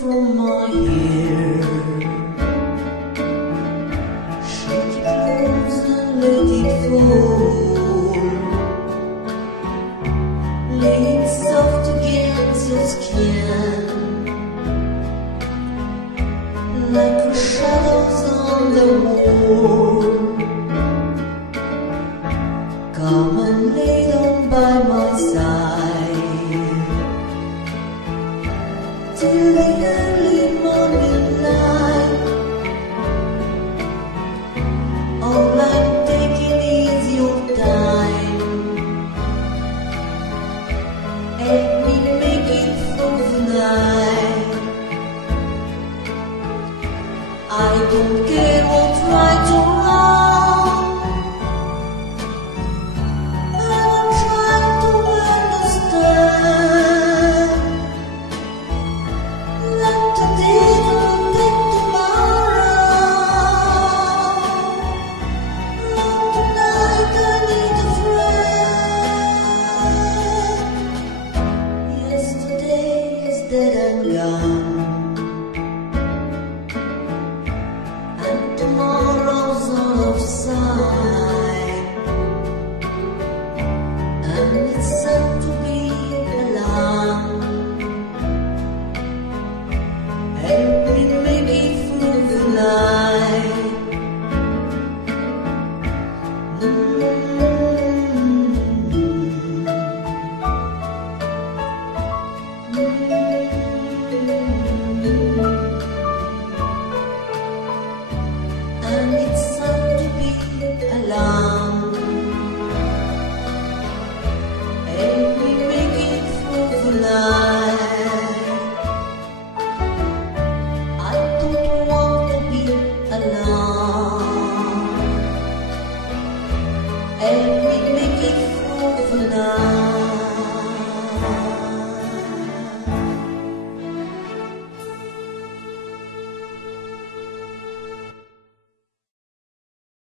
from my hair. Shake it loose and let it fall. Lay it soft against your skin, like the shadows on the wall. Come and lay down by my side till the early morning light. All I'm taking is your time. Help me make it through the night. I don't care what's right or wrong. I'm trying to understand that today don't take tomorrow. Not tonight, I need a friend. Yesterday is dead and gone. Tomorrow's out of sight, and it's sad to be alone. Help me make it through the night. And it's sad to be alone. Help me make it through the night.